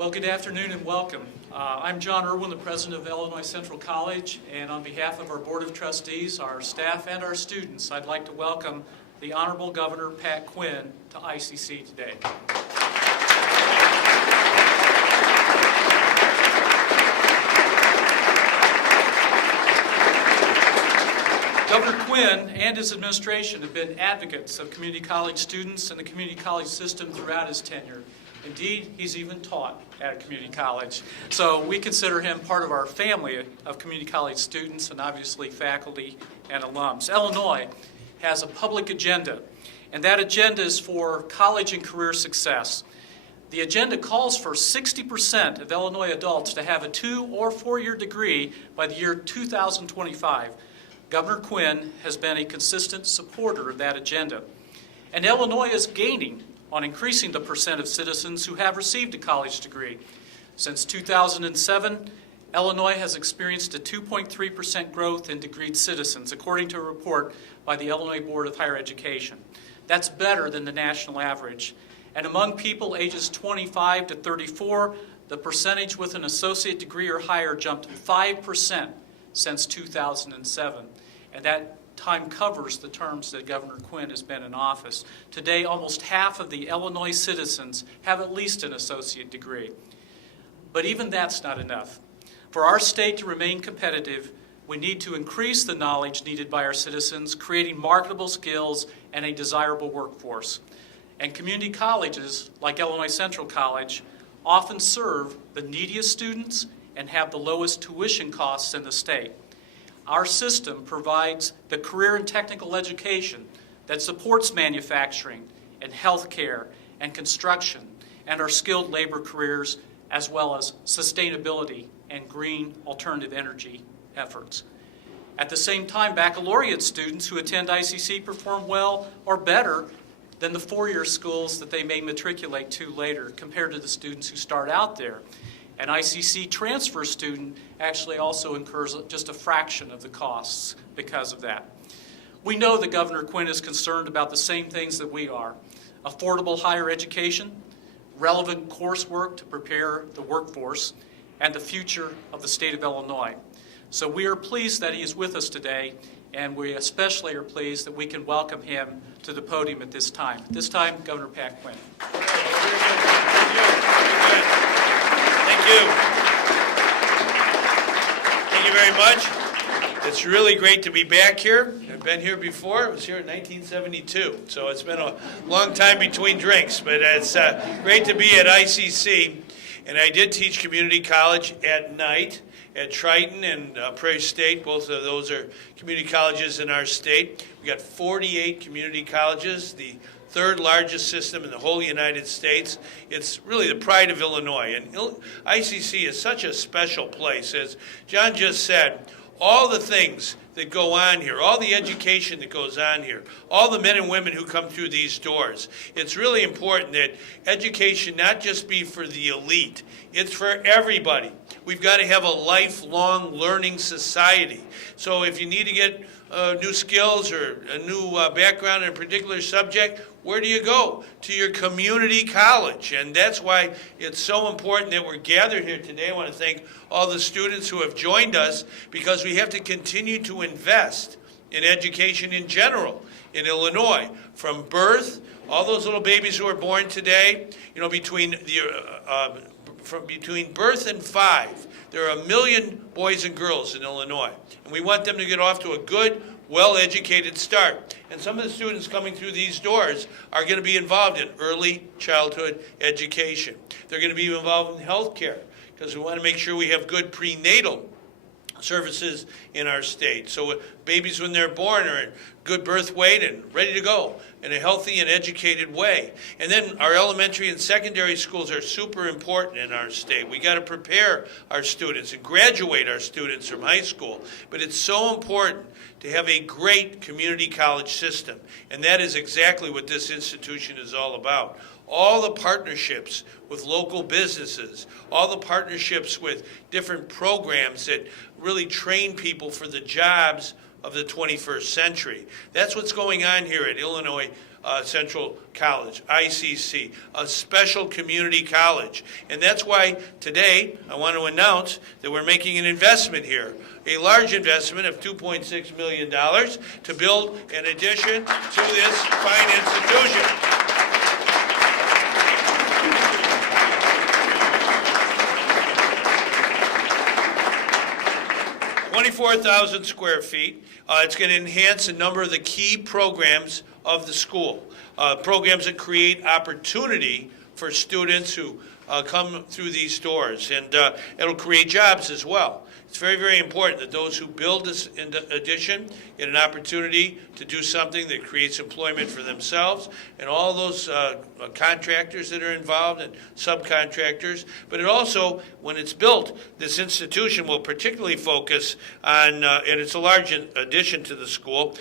Well, good afternoon and welcome. I'm John Erwin, the president of Illinois Central College, and on behalf of our Board of Trustees, our staff, and our students, I'd like to welcome the Honorable Governor Pat Quinn to ICC today. Governor Quinn and his administration have been advocates of community college students and the community college system throughout his tenure. Indeed, he's even taught at a community college. So we consider him part of our family of community college students and obviously faculty and alums. Illinois has a public agenda, and that agenda is for college and career success. The agenda calls for 60% of Illinois adults to have a 2- or 4-year degree by the year 2025. Governor Quinn has been a consistent supporter of that agenda. And Illinois is gaining on increasing the percent of citizens who have received a college degree. Since 2007, Illinois has experienced a 2.3% growth in degreed citizens, according to a report by the Illinois Board of Higher Education. That's better than the national average. And among people ages 25 to 34, the percentage with an associate degree or higher jumped 5% since 2007. And that time covers the terms that Governor Quinn has been in office. Today, almost half of the Illinois citizens have at least an associate degree. But even that's not enough. For our state to remain competitive, we need to increase the knowledge needed by our citizens, creating marketable skills and a desirable workforce. And community colleges, like Illinois Central College, often serve the neediest students and have the lowest tuition costs in the state. Our system provides the career and technical education that supports manufacturing and healthcare and construction and our skilled labor careers, as well as sustainability and green alternative energy efforts. At the same time, baccalaureate students who attend ICC perform well or better than the 4-year schools that they may matriculate to later compared to the students who start out there. An ICC transfer student actually also incurs just a fraction of the costs because of that. We know that Governor Quinn is concerned about the same things that we are: affordable higher education, relevant coursework to prepare the workforce, and the future of the state of Illinois. So we are pleased that he is with us today, and we especially are pleased that we can welcome him to the podium at this time. At this time, Governor Pat Quinn. Thank you very much. It's really great to be back here. I've been here before. I was here in 1972, so it's been a long time between drinks, but it's great to be at ICC. And I did teach community college at night at Triton and Prairie State. Both of those are community colleges in our state. We got 48 community colleges, the third largest system in the whole United States. It's really the pride of Illinois. And ICC is such a special place. As John just said, all the things that go on here, all the education that goes on here, all the men and women who come through these doors, it's really important that education not just be for the elite, it's for everybody. We've got to have a lifelong learning society. So if you need to get new skills or a new background in a particular subject, where do you go? To your community college. And that's why it's so important that we're gathered here today. I want to thank all the students who have joined us, because we have to continue to invest in education in general in Illinois. From birth, all those little babies who are born today, you know, between birth and 5, there are 1 million boys and girls in Illinois. And we want them to get off to a good, well-educated start. And some of the students coming through these doors are going to be involved in early childhood education. They're going to be involved in health care, because we want to make sure we have good prenatal services in our state. So babies, when they're born, are in good birth weight and ready to go in a healthy and educated way. And then our elementary and secondary schools are super important in our state. We got to prepare our students and graduate our students from high school. But it's so important to have a great community college system. And that is exactly what this institution is all about. All the partnerships with local businesses, all the partnerships with different programs that really train people for the jobs of the 21st century. That's what's going on here at Illinois Central College, ICC, a special community college. And that's why today I want to announce that we're making an investment here, a large investment of $2.6 million to build an addition to this fine institution. 24,000 square feet. It's going to enhance a number of the key programs of the school, programs that create opportunity for students who come through these doors, and it'll create jobs as well. It's very, very important that those who build this addition get an opportunity to do something that creates employment for themselves and all those contractors that are involved and subcontractors. But it also, when it's built, this institution will particularly focus on, and it's a large addition to the school,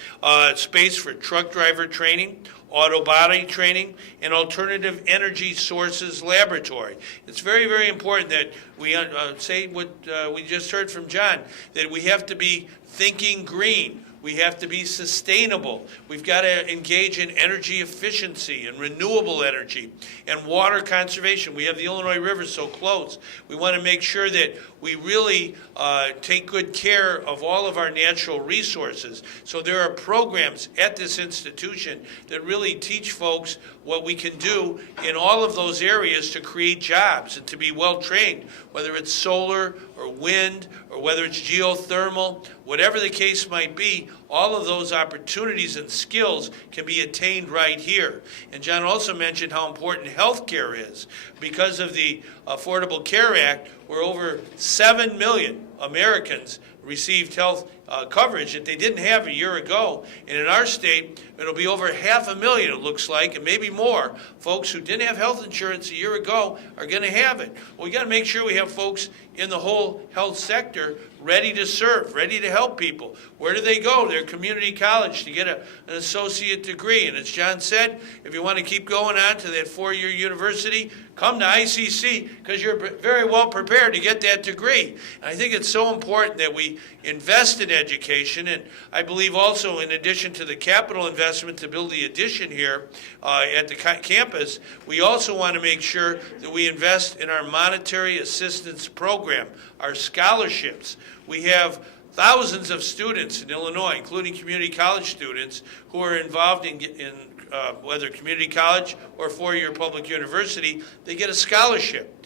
space for truck driver training, auto body training, and alternative energy sources laboratory. It's very, very important that we say what we just heard from John, that we have to be thinking green. We have to be sustainable. We've got to engage in energy efficiency and renewable energy and water conservation. We have the Illinois River so close. We want to make sure that we really take good care of all of our natural resources. So there are programs at this institution that really teach folks what we can do in all of those areas to create jobs and to be well trained, whether it's solar or wind or whether it's geothermal, whatever the case might be. All of those opportunities and skills can be attained right here. And John also mentioned how important health care is. Because of the Affordable Care Act, where over 7 million Americans received health coverage that they didn't have a year ago. And in our state, it'll be over 500,000, it looks like, and maybe more, folks who didn't have health insurance a year ago are going to have it. Well, we got to make sure we have folks in the whole health sector ready to serve, ready to help people. Where do they go? Their community college to get an associate degree. And as John said, if you want to keep going on to that 4-year university, come to ICC because you're very well prepared to get that degree. And I think it's so important that we invest in education. And I believe also, in addition to the capital investment to build the addition here at the campus, we also want to make sure that we invest in our monetary assistance program, our scholarships. We have thousands of students in Illinois, including community college students, who are involved in whether community college or 4-year public university. They get a scholarship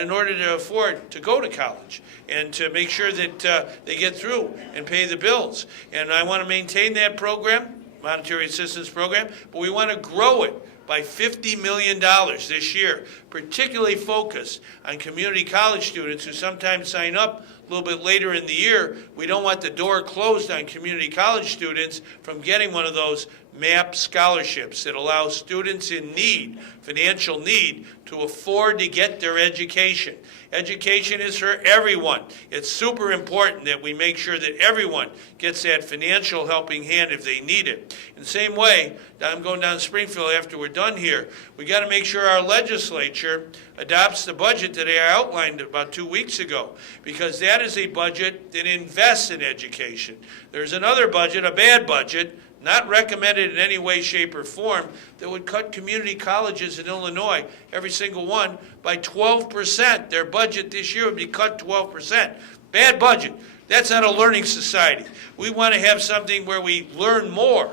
in order to afford to go to college and to make sure that they get through and pay the bills. And I want to maintain that program, monetary assistance program, but we want to grow it by $50 million this year, particularly focused on community college students who sometimes sign up a little bit later in the year. We don't want the door closed on community college students from getting one of those MAP scholarships that allow students in need, financial need, to afford to get their education. Education is for everyone. It's super important that we make sure that everyone gets that financial helping hand if they need it. In the same way, I'm going down to Springfield after we're done here, we got to make sure our legislature adopts the budget that I outlined about 2 weeks ago, because that is a budget that invests in education. There's another budget, a bad budget, not recommended in any way, shape, or form, that would cut community colleges in Illinois, every single one, by 12%. Their budget this year would be cut 12%. Bad budget. That's not a learning society. We want to have something where we learn more.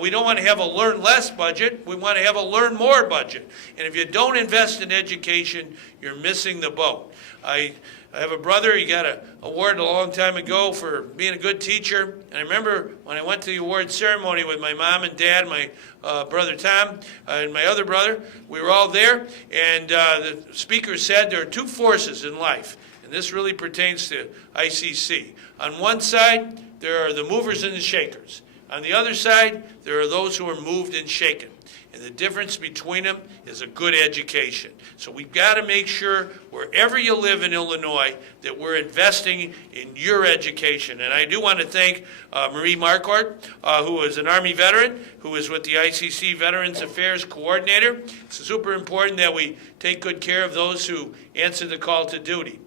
We don't want to have a learn less budget. We want to have a learn more budget. And if you don't invest in education, you're missing the boat. I have a brother, he got an award a long time ago for being a good teacher. And I remember when I went to the award ceremony with my mom and dad, my brother Tom, and my other brother, we were all there. And the speaker said there are two forces in life. And this really pertains to ICC. On one side, there are the movers and the shakers. On the other side, there are those who are moved and shaken. And the difference between them is a good education. So we've got to make sure, wherever you live in Illinois, that we're investing in your education. And I do want to thank Marie Marquardt, who is an Army veteran, who is with the ICC Veterans Affairs Coordinator. It's super important that we take good care of those who answer the call to duty,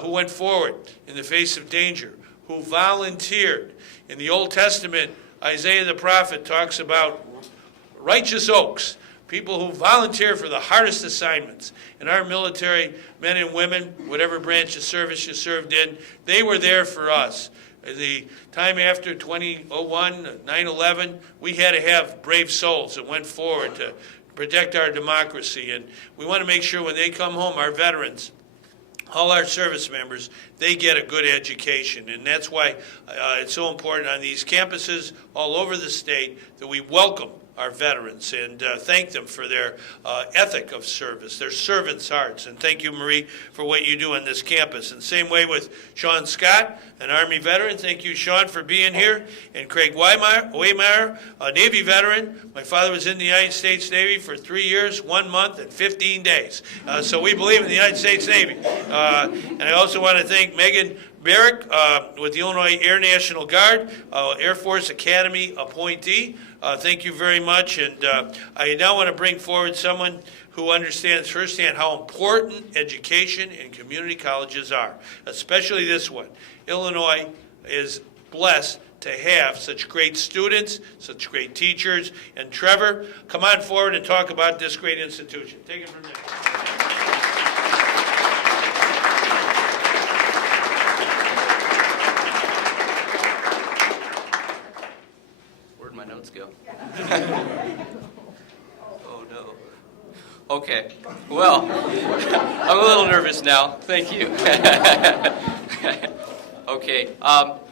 who went forward in the face of danger, who volunteered. In the Old Testament, Isaiah the prophet talks about righteous oaks, people who volunteer for the hardest assignments. And our military men and women, whatever branch of service you served in, they were there for us. The time after 2001, 9/11, we had to have brave souls that went forward to protect our democracy. And we want to make sure when they come home, our veterans, all our service members, they get a good education. And that's why it's so important on these campuses all over the state that we welcome our veterans and thank them for their ethic of service, their servant's hearts. And thank you, Marie, for what you do on this campus. And same way with Sean Scott, an Army veteran. Thank you, Sean, for being here. And Craig Waymeyer, a Navy veteran. My father was in the United States Navy for 3 years, 1 month, and 15 days. So we believe in the United States Navy. And I also want to thank Megan Barrick with the Illinois Air National Guard, Air Force Academy appointee. Thank you very much. And I now want to bring forward someone who understands firsthand how important education and community colleges are, especially this one. Illinois is blessed to have such great students, such great teachers. And Trevor, come on forward and talk about this great institution. Take it from there. Where'd my notes go? Oh no. Okay. Well, I'm a little nervous now. Thank you. Okay.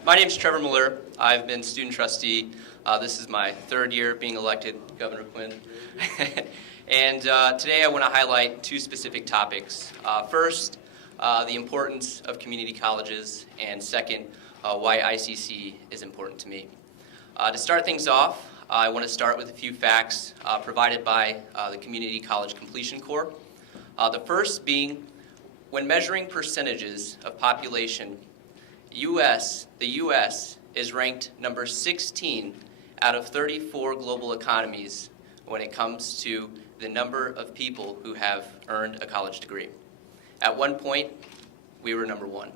My name's Trevor Miller. I've been student trustee. This is my 3rd year being elected, Governor Quinn. And today I want to highlight 2 specific topics. First, the importance of community colleges, and second, why ICC is important to me. To start things off, I want to start with a few facts provided by the Community College Completion Corps. The first being, when measuring percentages of population, the U.S. is ranked number 16 out of 34 global economies when it comes to the number of people who have earned a college degree. At one point, we were number 1.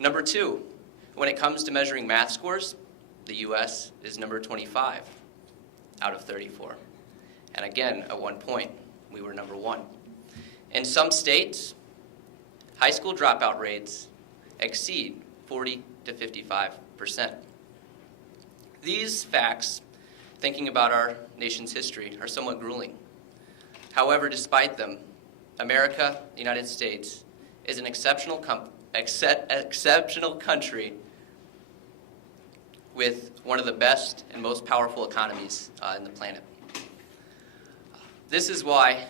Number 2, when it comes to measuring math scores, the U.S. is number 25 out of 34. And again, at one point, we were number 1. In some states, high school dropout rates exceed 40 to 55%. These facts, thinking about our nation's history, are somewhat grueling. However, despite them, America, the United States, is an exceptional country with one of the best and most powerful economies in the planet. This is why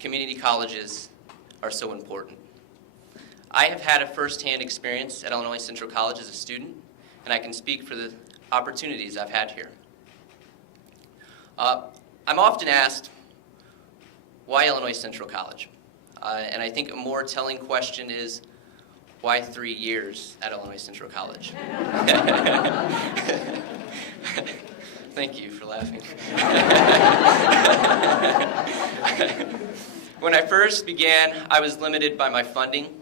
community colleges are so important. I have had a firsthand experience at Illinois Central College as a student, and I can speak for the opportunities I've had here. I'm often asked, why Illinois Central College? And I think a more telling question is, why 3 years at Illinois Central College? Thank you for laughing. When I first began, I was limited by my funding,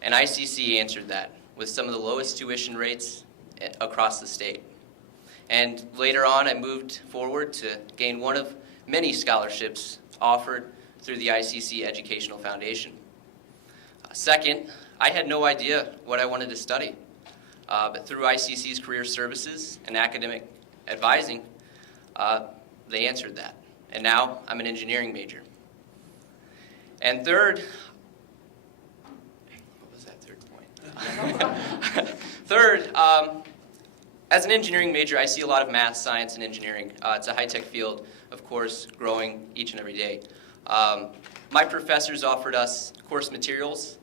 and ICC answered that with some of the lowest tuition rates across the state. And later on, I moved forward to gain one of many scholarships offered through the ICC Educational Foundation. Second, I had no idea what I wanted to study, but through ICC's career services and academic advising, they answered that. And now I'm an engineering major. And third, what was that third point? Third, as an engineering major, I see a lot of math, science, and engineering. It's a high-tech field, of course, growing each and every day. My professors offered us course materials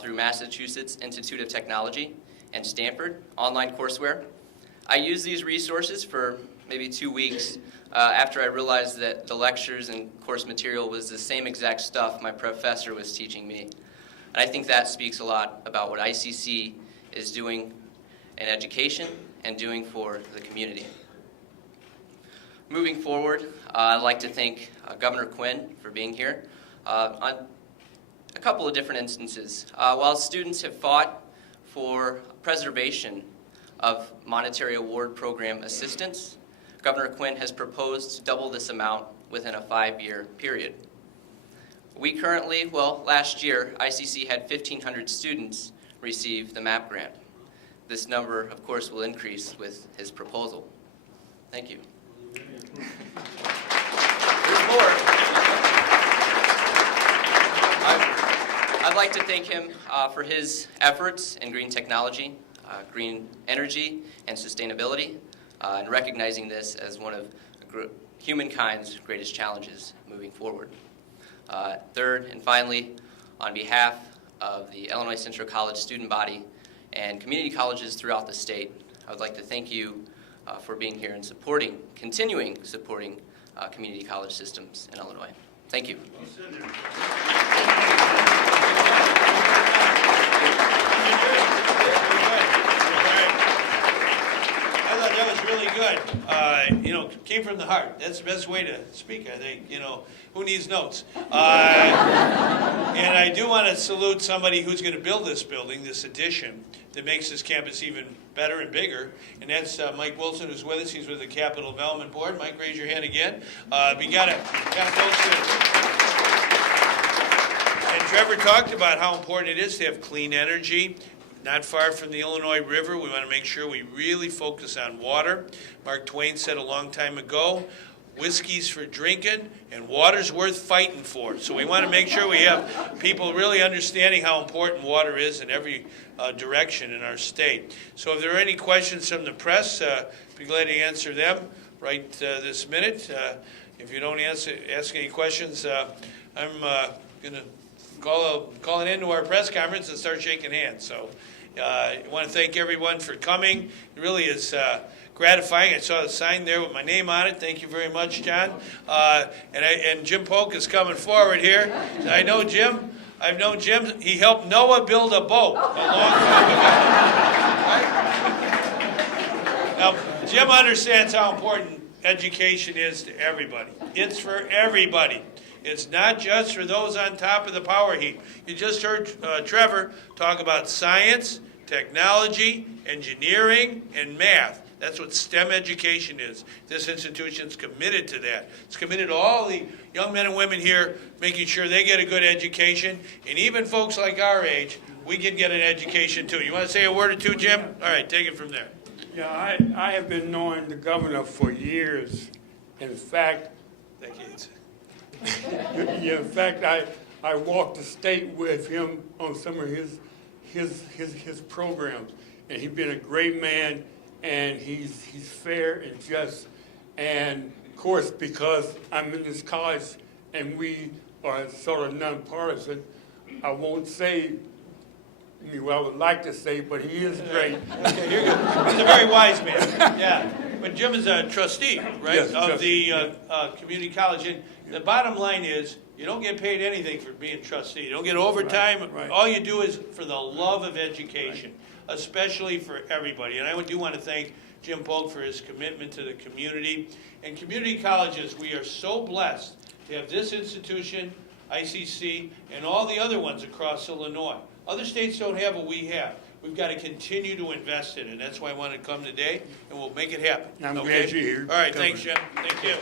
through Massachusetts Institute of Technology and Stanford online courseware. I used these resources for maybe 2 weeks after I realized that the lectures and course material was the same exact stuff my professor was teaching me. And I think that speaks a lot about what ICC is doing in education and doing for the community. Moving forward, I'd like to thank Governor Quinn for being here on a couple of different instances. While students have fought for preservation of monetary award program assistance, Governor Quinn has proposed to double this amount within a 5-year period. We currently, last year, ICC had 1,500 students receive the MAP grant. This number, of course, will increase with his proposal. Thank you. I'd like to thank him for his efforts in green technology, green energy, and sustainability, and recognizing this as one of humankind's greatest challenges moving forward. Third, and finally, on behalf of the Illinois Central College student body and community colleges throughout the state, I would like to thank you for being here and continuing supporting community college systems in Illinois. Thank you. That was really good. Came from the heart. That's the best way to speak, I think. Who needs notes? And I do want to salute somebody who's going to build this building, this addition, that makes this campus even better and bigger. And that's Mike Wilson, who's with us. He's with the Capital Development Board. Mike, raise your hand again. You got to go And Trevor talked about how important it is to have clean energy. Not far from the Illinois River, we want to make sure we really focus on water. Mark Twain said a long time ago, whiskey's for drinking and water's worth fighting for. So we want to make sure we have people really understanding how important water is in every direction in our state. So if there are any questions from the press, be glad to answer them right this minute. If you don't ask any questions, I'm going to call an end to our press conference and start shaking hands. So I want to thank everyone for coming. It really is gratifying. I saw the sign there with my name on it. Thank you very much, John. And Jim Polk is coming forward here. I know Jim. I've known Jim. He helped Noah build a boat a long time ago. Right? Now, Jim understands how important education is to everybody. It's for everybody. It's not just for those on top of the power heap. You just heard Trevor talk about science, technology, engineering, and math. That's what STEM education is. This institution's committed to that. It's committed to all the young men and women here, making sure they get a good education. And even folks like our age, we can get an education too. You want to say a word or two, Jim? All right, take it from there. Yeah, I have been knowing the governor for years. In fact, Decades. in fact, I walked the state with him on some of his programs, and he's been a great man, and he's fair and just, and of course because I'm in this college and we are sort of nonpartisan, I won't say what I would like to say, but he is great. Okay, you're good. He's a very wise man. Yeah, but Jim is a trustee, right, yes, of the community college. And the bottom line is, you don't get paid anything for being trustee. You don't get overtime. Right. All you do is for the love of education, especially for everybody. And I do want to thank Jim Polk for his commitment to the community. And community colleges, we are so blessed to have this institution, ICC, and all the other ones across Illinois. Other states don't have what we have. We've got to continue to invest in it. That's why I wanted to come today, and we'll make it happen. I'm glad you're here. All right, thanks, Jim. Thank you.